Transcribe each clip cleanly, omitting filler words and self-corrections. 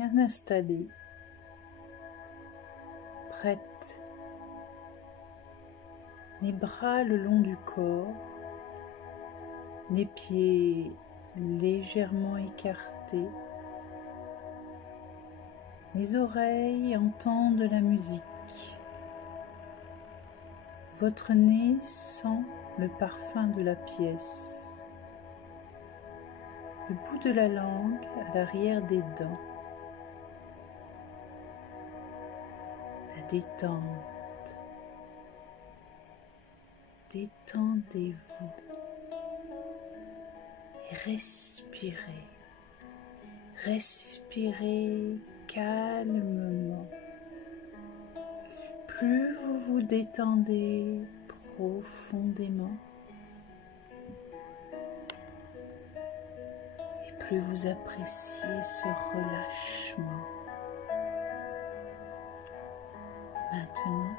bien installée, prête, les bras le long du corps, les pieds légèrement écartés, les oreilles entendent la musique, votre nez sent le parfum de la pièce, le bout de la langue à l'arrière des dents, la détente. Détendez-vous et respirez. Respirez calmement. Plus vous vous détendez profondément, et plus vous appréciez ce relâchement. Maintenant,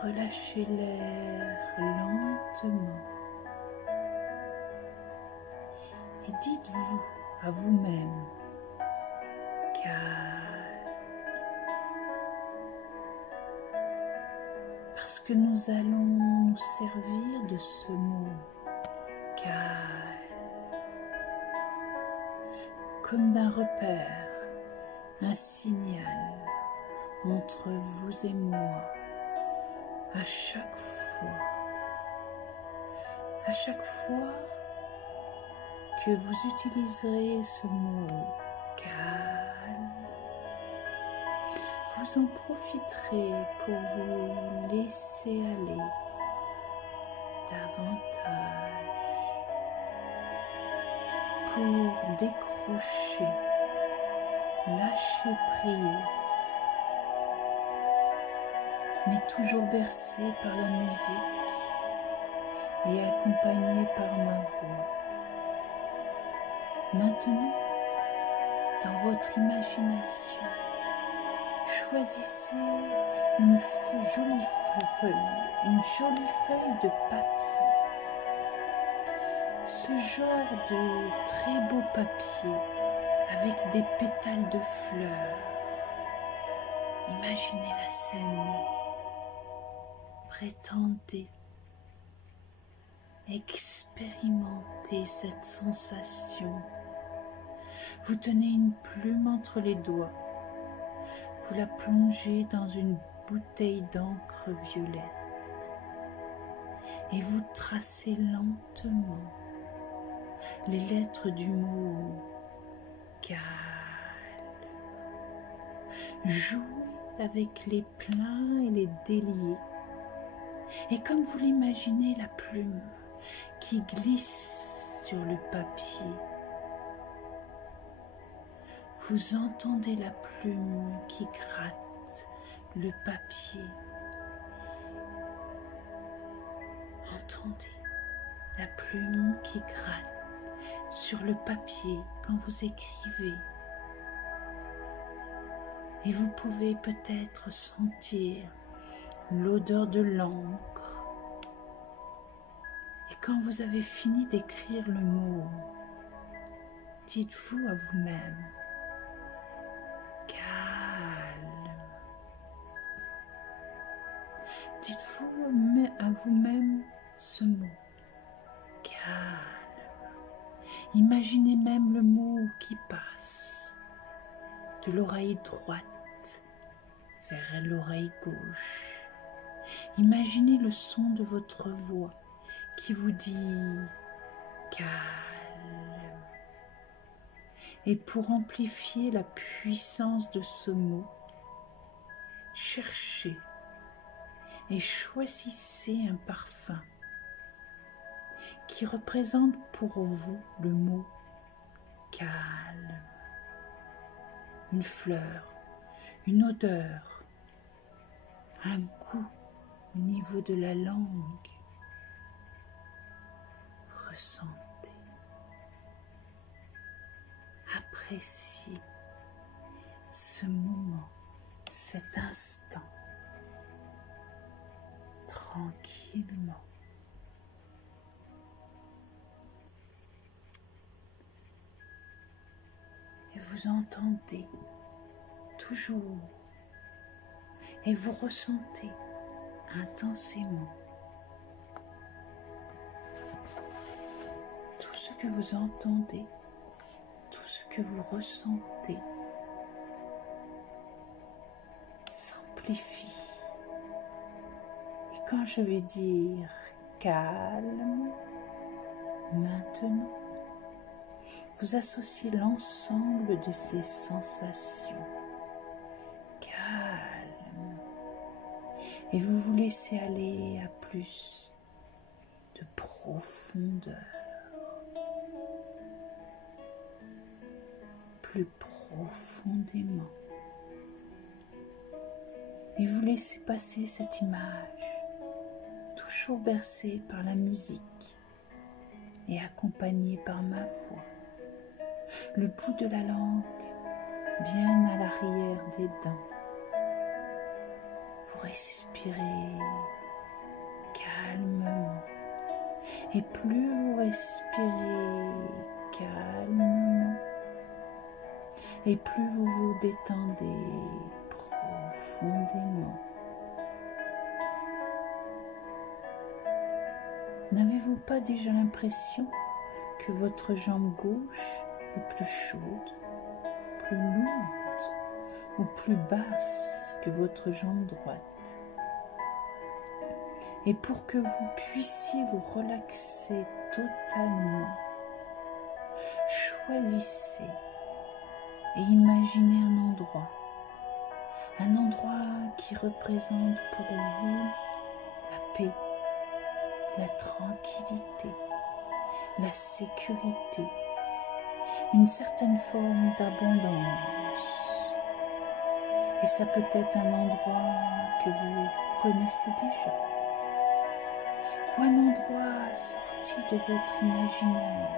relâchez l'air lentement et dites-vous à vous-même calme, parce que nous allons nous servir de ce mot calme comme d'un repère, un signal entre vous et moi. À chaque fois que vous utiliserez ce mot calme, vous en profiterez pour vous laisser aller davantage, pour décrocher, lâcher prise, mais toujours bercé par la musique et accompagné par ma voix. Maintenant, dans votre imagination, choisissez une jolie feuille de papier. Ce genre de très beau papier avec des pétales de fleurs. Imaginez la scène. Prétendez expérimenter cette sensation. Vous tenez une plume entre les doigts. Vous la plongez dans une bouteille d'encre violette et vous tracez lentement les lettres du mot calme. Jouez avec les pleins et les déliés. Et comme vous l'imaginez, la plume qui glisse sur le papier, vous entendez la plume qui gratte le papier. Entendez la plume qui gratte sur le papier quand vous écrivez. Et vous pouvez peut-être sentir l'odeur de l'encre. Et quand vous avez fini d'écrire le mot, dites-vous à vous-même calme. Dites-vous à vous-même ce mot calme. Imaginez même le mot qui passe de l'oreille droite vers l'oreille gauche. Imaginez le son de votre voix qui vous dit calme. Et pour amplifier la puissance de ce mot, cherchez et choisissez un parfum qui représente pour vous le mot calme. Une fleur, une odeur, un goût au niveau de la langue. Ressentez, appréciez ce moment, cet instant, tranquillement. vous entendez toujours et vous ressentez intensément tout ce que vous entendez, tout ce que vous ressentez s'amplifie. Et quand je vais dire calme, maintenant, vous associez l'ensemble de ces sensations. Calme. Et vous vous laissez aller à plus de profondeur. Plus profondément. Et vous laissez passer cette image, toujours bercée par la musique et accompagnée par ma voix. Le bout de la langue bien à l'arrière des dents. Vous respirez calmement. Et plus vous respirez calmement, et plus vous vous détendez profondément. N'avez-vous pas déjà l'impression que votre jambe gauche est plus chaude, plus lourde ou plus basse que votre jambe droite? Et pour que vous puissiez vous relaxer totalement, choisissez et imaginez un endroit qui représente pour vous la paix, la tranquillité, la sécurité, une certaine forme d'abondance. Et ça peut être un endroit que vous connaissez déjà, ou un endroit sorti de votre imaginaire,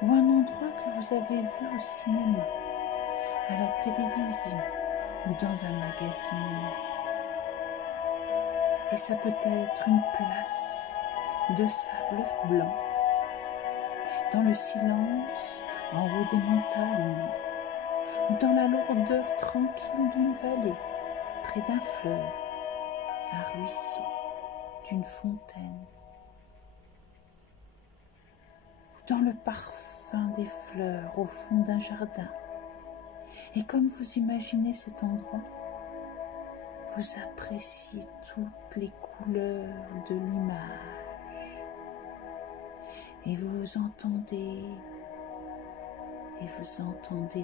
ou un endroit que vous avez vu au cinéma, à la télévision ou dans un magazine. Et ça peut être une place de sable blanc, dans le silence en haut des montagnes, ou dans la lourdeur tranquille d'une vallée, près d'un fleuve, d'un ruisseau, d'une fontaine, ou dans le parfum des fleurs au fond d'un jardin. Et comme vous imaginez cet endroit, vous appréciez toutes les couleurs de l'image. Et vous entendez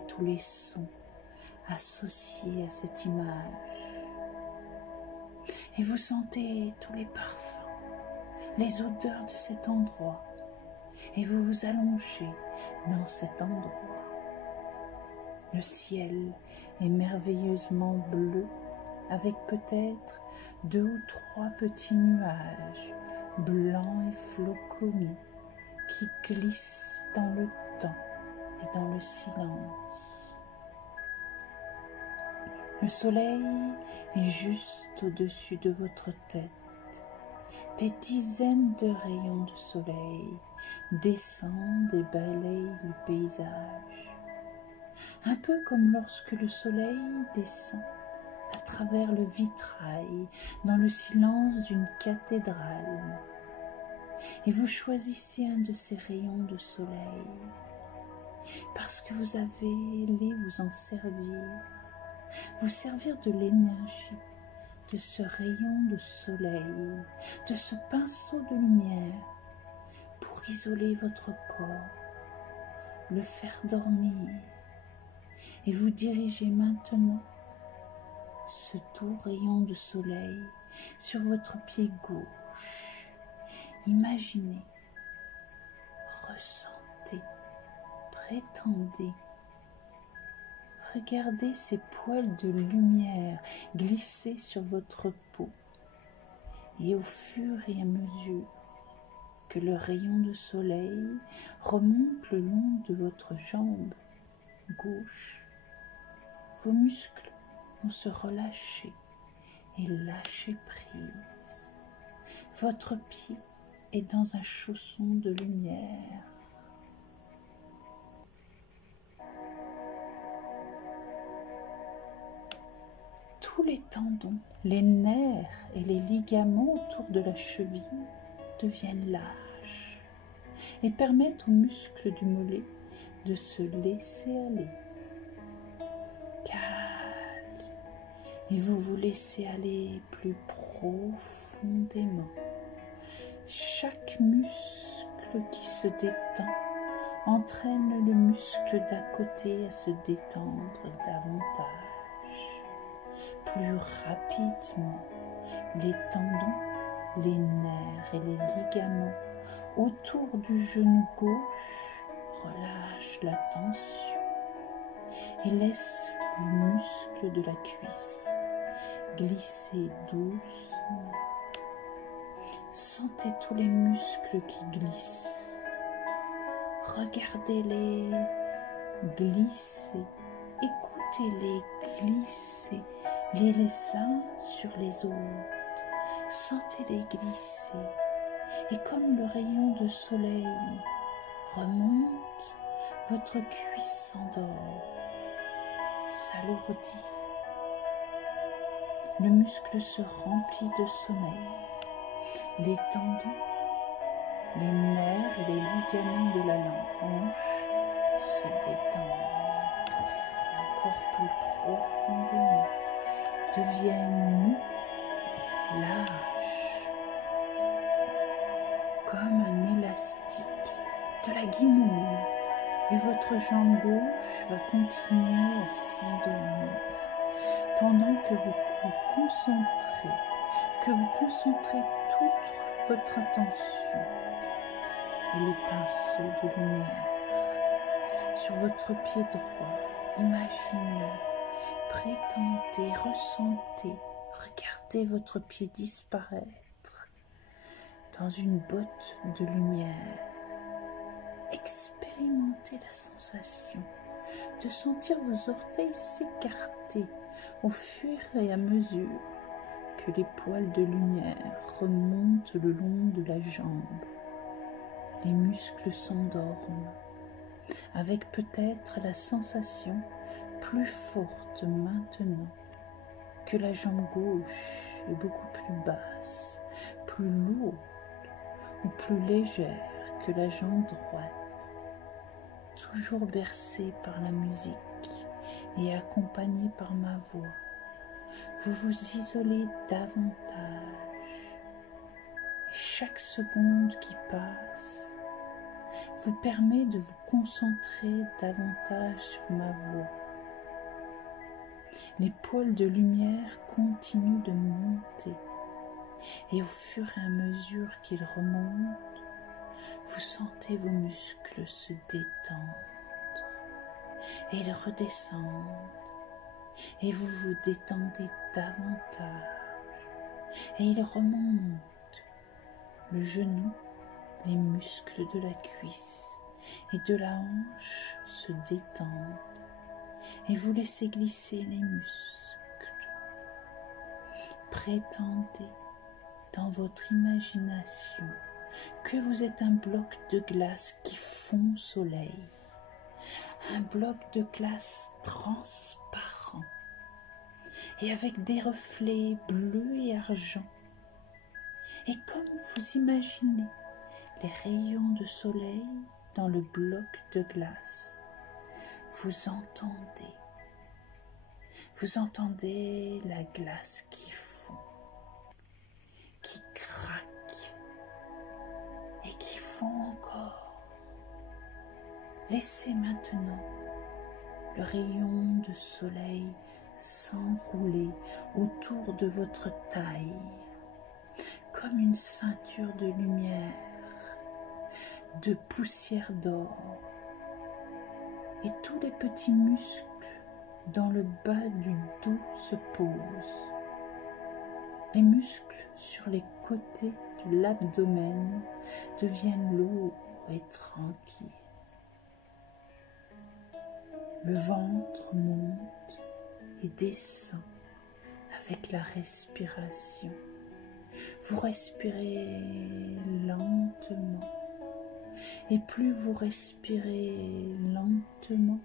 tous les sons associés à cette image. Et vous sentez tous les parfums, les odeurs de cet endroit. Et vous vous allongez dans cet endroit. Le ciel est merveilleusement bleu, avec peut-être 2 ou 3 petits nuages blancs et floconnés qui glissent dans le temps et dans le silence. Le soleil est juste au-dessus de votre tête. Des dizaines de rayons de soleil descendent et balayent le paysage. Un peu comme lorsque le soleil descend à travers le vitrail dans le silence d'une cathédrale. Et vous choisissez un de ces rayons de soleil parce que vous allez vous en servir, vous servir de l'énergie de ce rayon de soleil, de ce pinceau de lumière pour isoler votre corps, le faire dormir. Et vous dirigez maintenant ce doux rayon de soleil sur votre pied gauche. Imaginez, ressentez, prétendez. Regardez ces poils de lumière glisser sur votre peau. Et au fur et à mesure que le rayon de soleil remonte le long de votre jambe gauche, vos muscles vont se relâcher et lâcher prise. Votre pied est dans un chausson de lumière. les tendons, les nerfs et les ligaments autour de la cheville deviennent lâches et permettent aux muscles du mollet de se laisser aller. Calme, et vous vous laissez aller plus profondément. Chaque muscle qui se détend entraîne le muscle d'à côté à se détendre davantage. Plus rapidement, les tendons, les nerfs et les ligaments autour du genou gauche relâchent la tension et laissent le muscle de la cuisse glisser doucement. Sentez tous les muscles qui glissent. Regardez-les glisser. Écoutez-les glisser les uns sur les autres. Sentez-les glisser. Et comme le rayon de soleil remonte, votre cuisse s'endort, s'alourdit. Le muscle se remplit de sommeil. Les tendons, les nerfs et les ligaments de la hanche se détendent encore plus profondément, deviennent mous, lâches, comme un élastique, de la guimauve, et votre jambe gauche va continuer à s'endormir pendant que vous concentrez toute votre attention et le pinceau de lumière sur votre pied droit. Imaginez, prétendez, ressentez, regardez votre pied disparaître dans une botte de lumière. Expérimentez la sensation de sentir vos orteils s'écarter au fur et à mesure que les poils de lumière remontent le long de la jambe. Les muscles s'endorment, avec peut-être la sensation plus forte maintenant que la jambe gauche est beaucoup plus basse, plus lourde ou plus légère que la jambe droite, toujours bercée par la musique et accompagnée par ma voix. Vous vous isolez davantage. Et chaque seconde qui passe vous permet de vous concentrer davantage sur ma voix. Les poils de lumière continuent de monter et au fur et à mesure qu'ils remontent, vous sentez vos muscles se détendre et ils redescendent et vous vous détendez davantage et ils remontent le genou, les muscles de la cuisse et de la hanche se détendent et vous laissez glisser les muscles. Prétendez dans votre imagination que vous êtes un bloc de glace qui fond au soleil, un bloc de glace transparent et avec des reflets bleus et argent. Et comme vous imaginez les rayons de soleil dans le bloc de glace, vous entendez la glace qui fond, qui craque et qui fond encore. Laissez maintenant le rayon de soleil s'enrouler autour de votre taille comme une ceinture de lumière, de poussière d'or, et tous les petits muscles dans le bas du dos se posent. Les muscles sur les côtés de l'abdomen deviennent lourds et tranquilles. Le ventre monte et descend avec la respiration. Vous respirez lentement, et plus vous respirez lentement,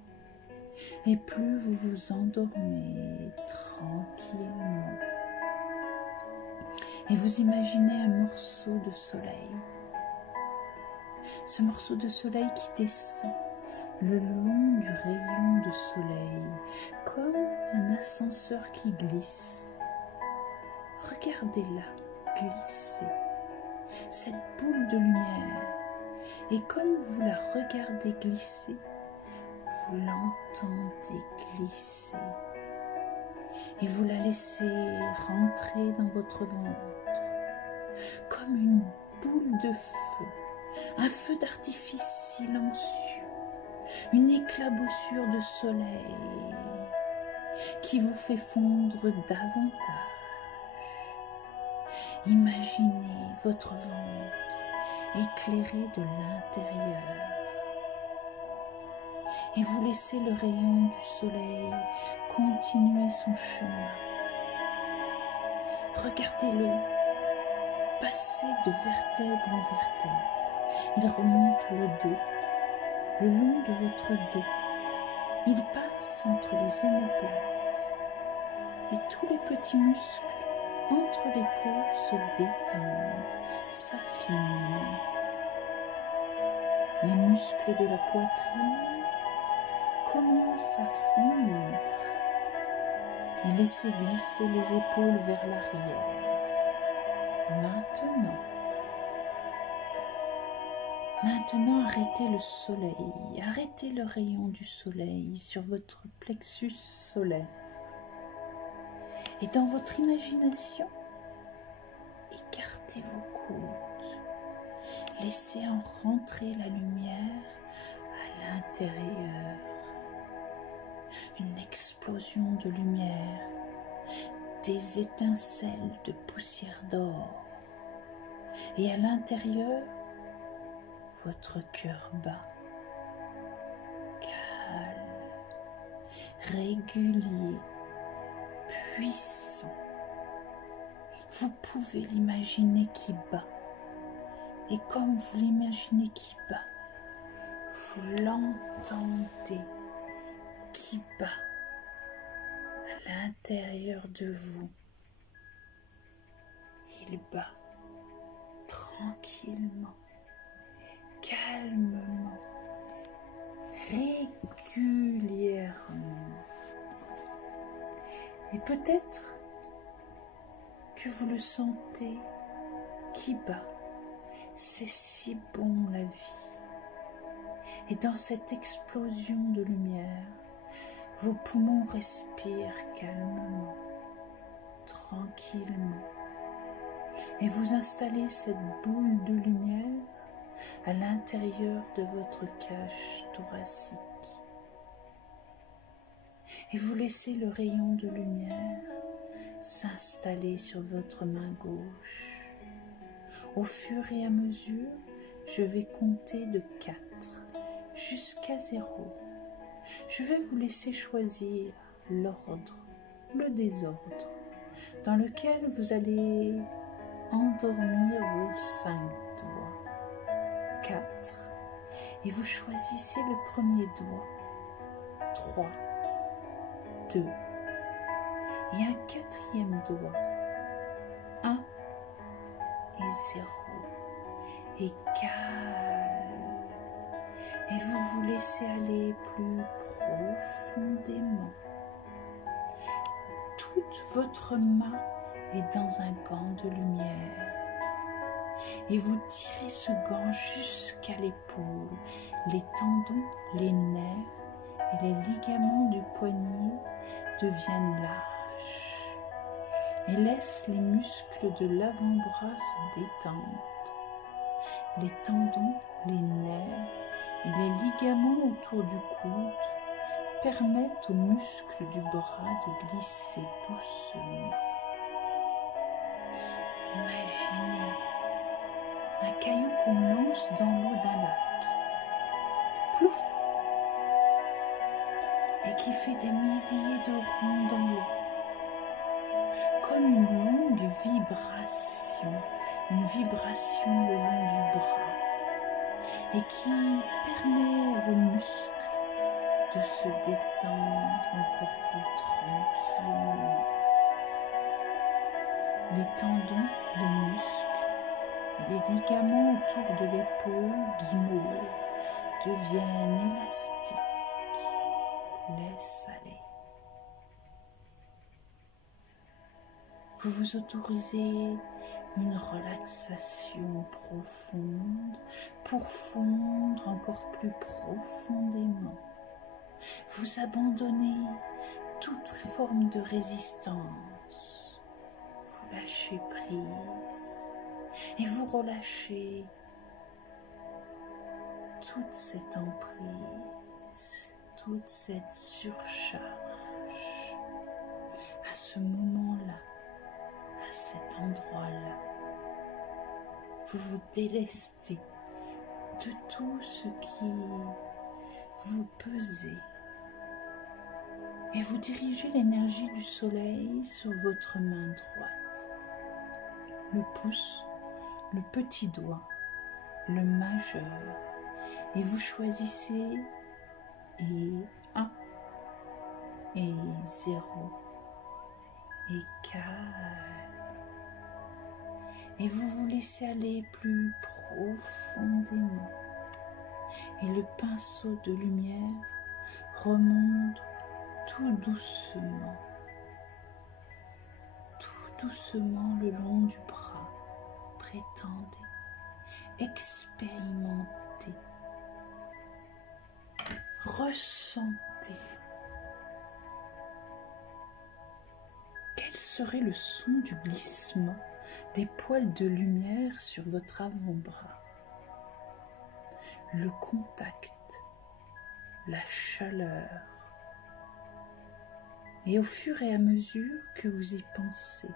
et plus vous vous endormez tranquillement. tranquillement. Et vous imaginez un morceau de soleil. Ce morceau de soleil qui descend le long du rayon de soleil, comme un ascenseur qui glisse. Regardez-la glisser, cette boule de lumière. Et comme vous la regardez glisser, vous l'entendez glisser. Et vous la laissez rentrer dans votre ventre, comme une boule de feu, un feu d'artifice silencieux, une éclaboussure de soleil qui vous fait fondre davantage. Imaginez votre ventre éclairé de l'intérieur et vous laissez le rayon du soleil continuer son chemin. Regardez-le passer de vertèbre en vertèbre. Il remonte le dos, le long de votre dos. Il passe entre les omoplates et tous les petits muscles entre les côtes se détendent, s'affinent. Les muscles de la poitrine commencent à fondre et laissez glisser les épaules vers l'arrière. Maintenant, arrêtez le soleil, arrêtez le rayon du soleil sur votre plexus solaire. Et dans votre imagination, écartez vos côtes, laissez en rentrer la lumière à l'intérieur. Une explosion de lumière, des étincelles de poussière d'or. Et à l'intérieur, votre cœur bat, calme, régulier, puissant. Vous pouvez l'imaginer qui bat. Et comme vous l'imaginez qui bat, vous l'entendez qui bat à l'intérieur de vous. Il bat tranquillement, calmement, régulièrement. Et peut-être que vous le sentez qui bat. C'est si bon la vie. Et dans cette explosion de lumière, vos poumons respirent calmement, tranquillement. Et vous installez cette boule de lumière à l'intérieur de votre cage thoracique. Et vous laissez le rayon de lumière s'installer sur votre main gauche. Au fur et à mesure, je vais compter de 4 jusqu'à 0. Je vais vous laisser choisir l'ordre, le désordre, dans lequel vous allez endormir vos 5 doigts. 4. Et vous choisissez le premier doigt. 3, 2. Et un 4e doigt. 1 et 0. Et calme. Et vous vous laissez aller plus profondément. Toute votre main est dans un gant de lumière. Et vous tirez ce gant jusqu'à l'épaule. Les tendons, les nerfs et les ligaments du poignet deviennent lâches et laissent les muscles de l'avant-bras se détendre. Les tendons, les nerfs et les ligaments autour du coude permettent aux muscles du bras de glisser doucement. Imaginez un caillou qu'on lance dans l'eau d'un lac. Plouf! Et qui fait des milliers de ronds dans l'eau. Comme une longue vibration le long du bras. Et qui permet à vos muscles de se détendre encore plus tranquillement. Les tendons, les muscles, les ligaments autour de l'épaule guimauve deviennent élastiques. Laisse aller. Vous vous autorisez une relaxation profonde pour fondre encore plus profondément. Vous abandonnez toute forme de résistance. Vous lâchez prise et vous relâchez toute cette emprise, toute cette surcharge. À ce moment-là, à cet endroit-là, vous vous délestez de tout ce qui vous pesait et vous dirigez l'énergie du soleil sur votre main droite, le pouce, le petit doigt, le majeur, et vous choisissez et 1 et 0 et calme. Et vous vous laissez aller plus profondément. Et le pinceau de lumière remonte tout doucement le long du bras. Prétendez, expérimentez, ressentez. Quel serait le son du glissement des poils de lumière sur votre avant-bras? Le contact, la chaleur. Et au fur et à mesure que vous y pensez,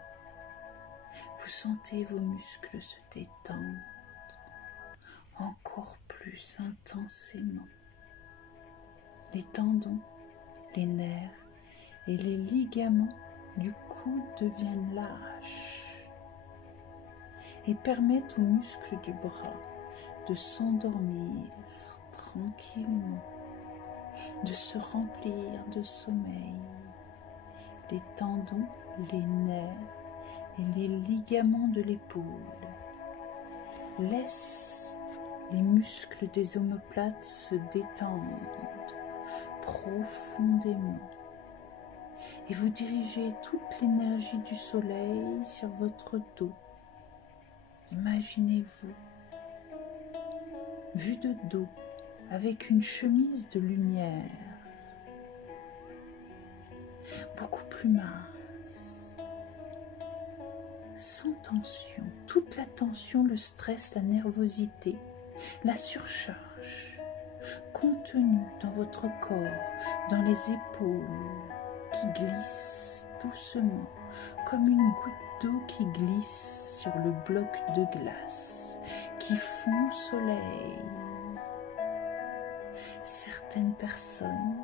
vous sentez vos muscles se détendre encore plus intensément. Les tendons, les nerfs et les ligaments du cou deviennent lâches et permettent aux muscles du bras de s'endormir tranquillement, de se remplir de sommeil. Les tendons, les nerfs et les ligaments de l'épaule laissent les muscles des omoplates se détendre profondément et vous dirigez toute l'énergie du soleil sur votre dos. Imaginez-vous, vu de dos, avec une chemise de lumière, beaucoup plus mince, sans tension, toute la tension, le stress, la nervosité, la surcharge, contenue dans votre corps, dans les épaules, qui glisse doucement, comme une goutte d'eau qui glisse sur le bloc de glace, qui fond au soleil. Certaines personnes,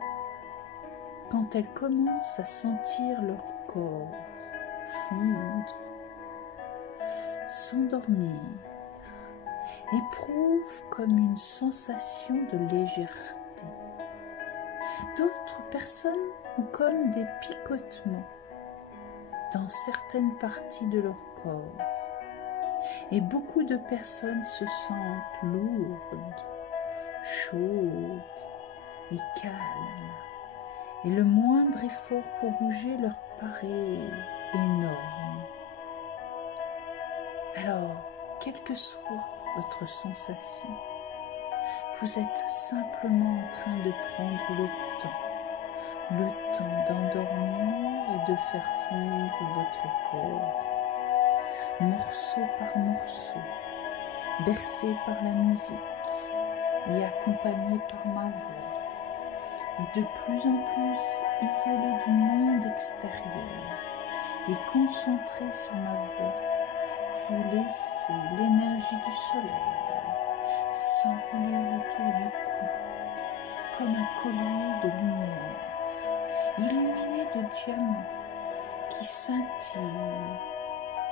quand elles commencent à sentir leur corps fondre, s'endormir, éprouvent comme une sensation de légèreté. D'autres personnes ont comme des picotements dans certaines parties de leur corps. Et beaucoup de personnes se sentent lourdes, chaudes et calmes. Et le moindre effort pour bouger leur paraît énorme. Alors, quelle que soit votre sensation, vous êtes simplement en train de prendre le temps d'endormir et de faire fondre votre corps, morceau par morceau, bercé par la musique et accompagné par ma voix, et de plus en plus isolé du monde extérieur et concentré sur ma voix. Vous laissez l'énergie du soleil s'enrouler autour du cou comme un collier de lumière, illuminé de diamants qui scintillent,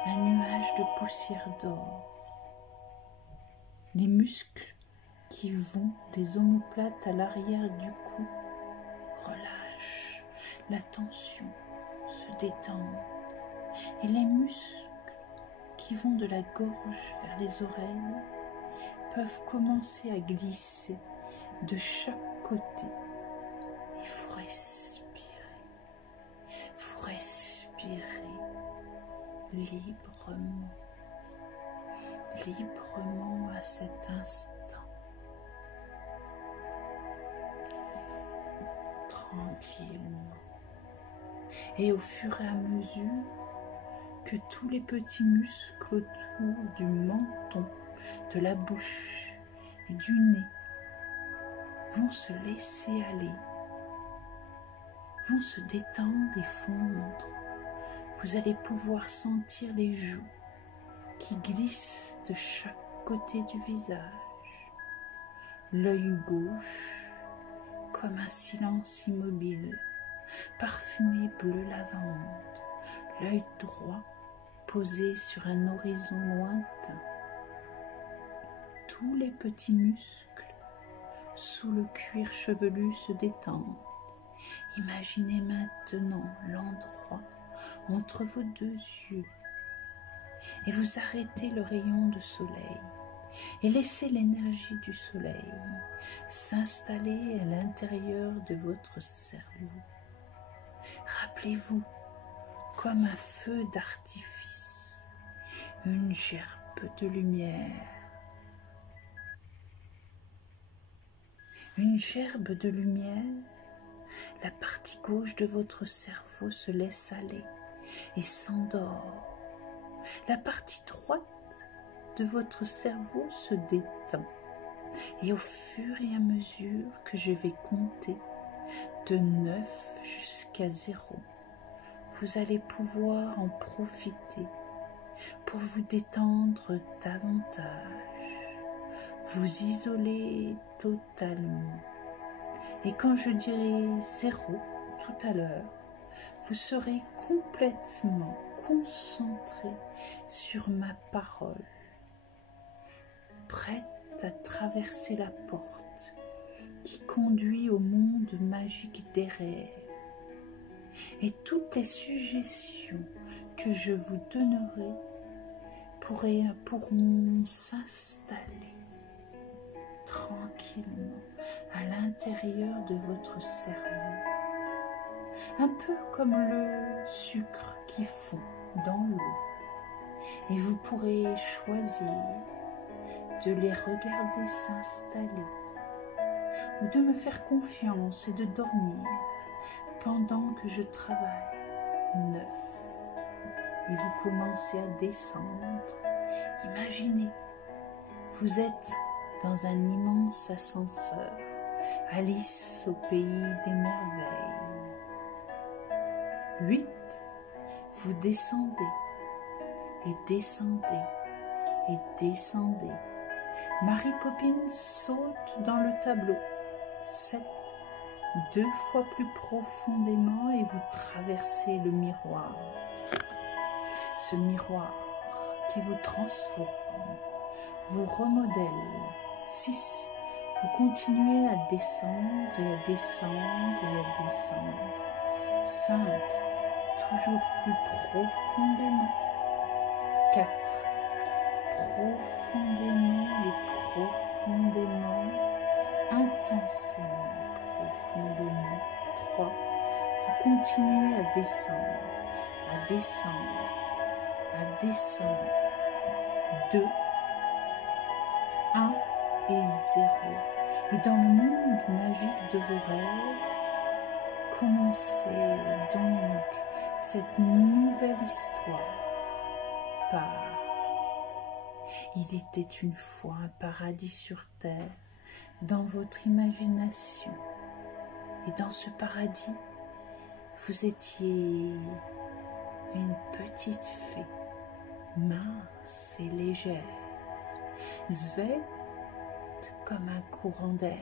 un nuage de poussière d'or. Les muscles qui vont des omoplates à l'arrière du cou relâche, la tension se détend et les muscles qui vont de la gorge vers les oreilles peuvent commencer à glisser de chaque côté. Il faut respirer librement, librement à cet instant, tranquillement. Et au fur et à mesure que tous les petits muscles autour du menton, de la bouche et du nez vont se laisser aller, vont se détendre et fondre, vous allez pouvoir sentir les joues qui glissent de chaque côté du visage, l'œil gauche comme un silence immobile, parfumé bleu lavande, l'œil droit posé sur un horizon lointain. Tous les petits muscles sous le cuir chevelu se détendent. Imaginez maintenant l'endroit entre vos deux yeux et vous arrêtez le rayon de soleil et laissez l'énergie du soleil s'installer à l'intérieur de votre cerveau. Rappelez-vous, comme un feu d'artifice, une gerbe de lumière. Une gerbe de lumière, la partie gauche de votre cerveau se laisse aller et s'endort. La partie droite de votre cerveau se détend. Et au fur et à mesure que je vais compter de 9 jusqu'à 0, vous allez pouvoir en profiter pour vous détendre davantage, vous isoler totalement. Et quand je dirai 0 tout à l'heure, vous serez complètement concentré sur ma parole, prête à traverser la porte qui conduit au monde magique des rêves. Et toutes les suggestions que je vous donnerai pourront s'installer tranquillement à l'intérieur de votre cerveau, un peu comme le sucre qui fond dans l'eau. Et vous pourrez choisir de les regarder s'installer ou de me faire confiance et de dormir pendant que je travaille. 9. Et vous commencez à descendre. Imaginez, vous êtes dans un immense ascenseur, Alice au pays des merveilles. 8. Vous descendez et descendez et descendez. Mary Poppins saute dans le tableau. 7. 2 fois plus profondément et vous traversez le miroir. Ce miroir qui vous transforme, vous remodèle. 6. Vous continuez à descendre et à descendre et à descendre. 5. Toujours plus profondément. 4. Profondément et profondément, intensément profondément. 3. Vous continuez à descendre, à descendre, à descendre. 2, 1 et 0. Et dans le monde magique de vos rêves, commencez donc cette nouvelle histoire par Il était une fois un paradis sur terre dans votre imagination. Et dans ce paradis, vous étiez une petite fée, mince et légère, svelte comme un courant d'air.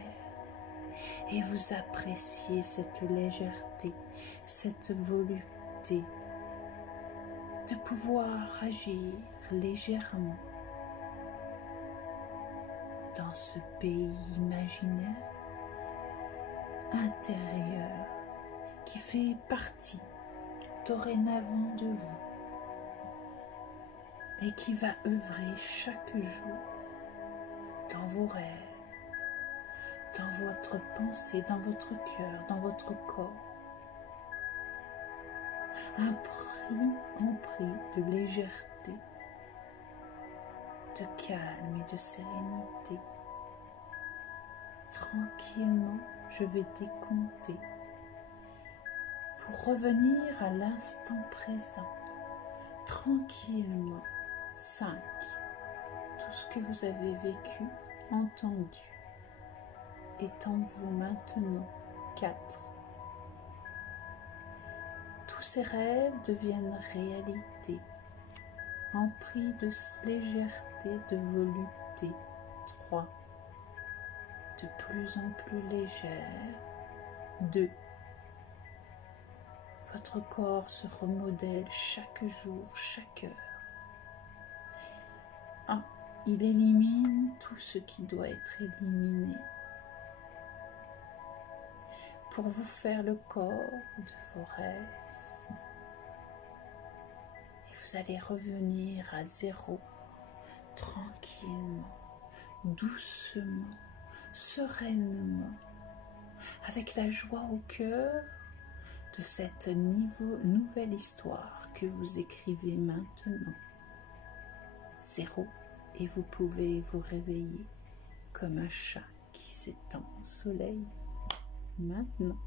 Et vous appréciez cette légèreté, cette volupté de pouvoir agir légèrement dans ce pays imaginaire. intérieur qui fait partie dorénavant de vous et qui va œuvrer chaque jour dans vos rêves, dans votre pensée, dans votre cœur, dans votre corps. Un prix de légèreté, de calme et de sérénité. Tranquillement, je vais décompter pour revenir à l'instant présent. Tranquillement, 5. Tout ce que vous avez vécu, entendu, est en vous maintenant. 4. Tous ces rêves deviennent réalité, emplis de légèreté, de volupté. 3. De plus en plus légère. 2. Votre corps se remodèle chaque jour, chaque heure. 1. Il élimine tout ce qui doit être éliminé pour vous faire le corps de vos rêves. Et vous allez revenir à zéro, tranquillement, doucement, sereinement, avec la joie au cœur de cette nouvelle histoire que vous écrivez maintenant. 0, et vous pouvez vous réveiller comme un chat qui s'étend au soleil maintenant.